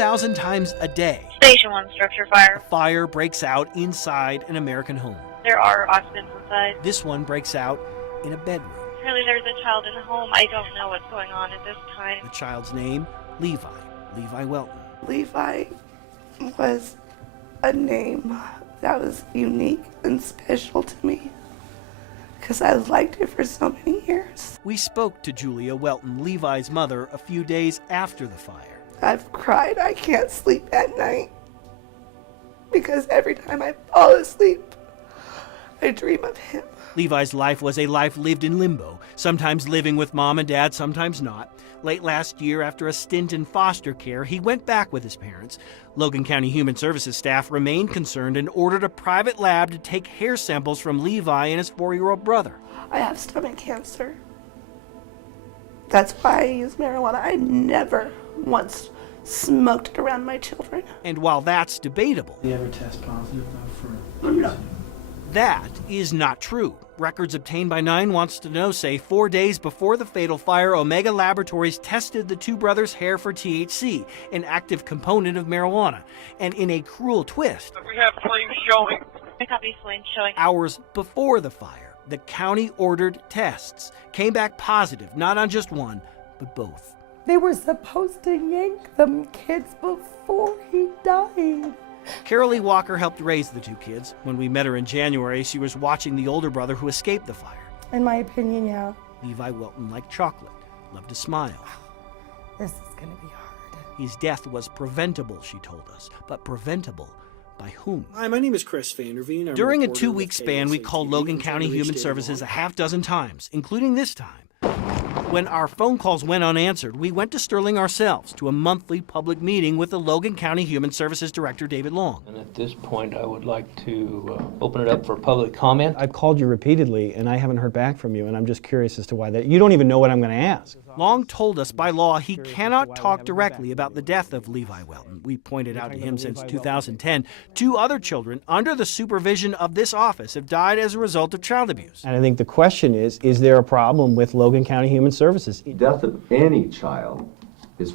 4,000 times a day. Station 1 structure fire. A fire breaks out inside an American home. There are occupants inside. This one breaks out in a bedroom. Apparently there's a child in a home. I don't know what's going on at this time. The child's name, Levi Welton. Levi was a name that was unique and special to me because I liked it for so many years. We spoke to Julia Welton, Levi's mother, a few days after the fire. I've cried. I can't sleep at night because every time I fall asleep, I dream of him. Levi's life was a life lived in limbo, sometimes living with mom and dad, sometimes not. Late last year, after a stint in foster care, he went back with his parents. Logan County Human Services staff remained concerned and ordered a private lab to take hair samples from Levi and his 4-year-old brother. I have stomach cancer. That's why I use marijuana. I never once smoked it around my children. And while that's debatable, Do you ever test positive for? No. that is not true. Records obtained by 9 Wants to Know say 4 days before the fatal fire, Omega Laboratories tested the two brothers' hair for THC, an active component of marijuana. And in a cruel twist, We have flames showing. I copy flames showing. hours before the fire, the county ordered tests. Came back positive, not on just one, but both. They were supposed to yank them kids before he died. Carol Lee Walker helped raise the two kids. When we met her in January, she was watching the older brother who escaped the fire. In my opinion, yeah, Levi Welton liked chocolate, loved to smile. this is gonna be hard. His death was preventable, she told us. But preventable by whom? Hi, my name is Chris Vanderveen. I'm During a reporter 2-week with span, we KSATV. called Logan I'm trying County to reach Human David Services Long. a half dozen times, including this time. When our phone calls went unanswered, we went to Sterling ourselves to a monthly public meeting with the Logan County Human Services Director, David Long. And at this point, I would like to open it up for public comment. I've called you repeatedly, and I haven't heard back from you, and I'm just curious as to why that. You don't even know what I'm going to ask. Long told us by law he cannot talk directly about the death of Levi Welton. We pointed out to him since 2010, 2 other children under the supervision of this office have died as a result of child abuse. And I think the question is there a problem with Logan County Human Services? Death of any child is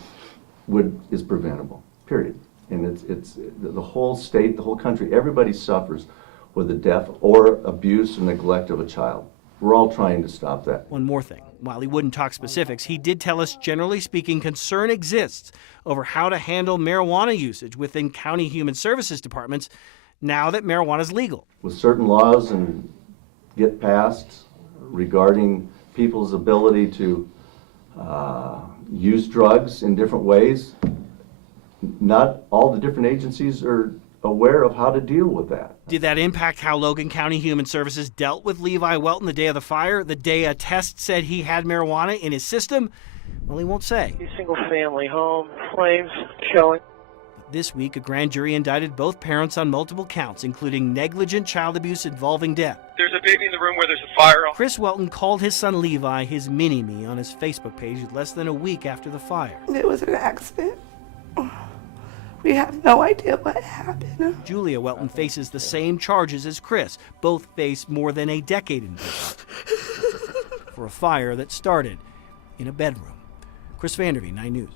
preventable, period. And it's the whole state, the whole country, everybody suffers with the death or abuse or neglect of a child. We're all trying to stop that. One more thing. While he wouldn't talk specifics, he did tell us, generally speaking, concern exists over how to handle marijuana usage within county human services departments now that marijuana is legal. With certain laws and get passed regarding people's ability to use drugs in different ways, not all the different agencies are aware of how to deal with that. Did that impact how Logan County Human Services dealt with Levi Welton the day of the fire, the day a test said he had marijuana in his system? Well, he won't say. Single family home, flames showing. This week, a grand jury indicted both parents on multiple counts, including negligent child abuse involving death. There's a baby in the room where there's a fire. Chris Welton called his son Levi his mini-me on his Facebook page less than a week after the fire. It was an accident. We have no idea what happened. Julia Welton faces the same charges as Chris. Both face more than a decade in prison for a fire that started in a bedroom. Chris Vanderveen, 9 News.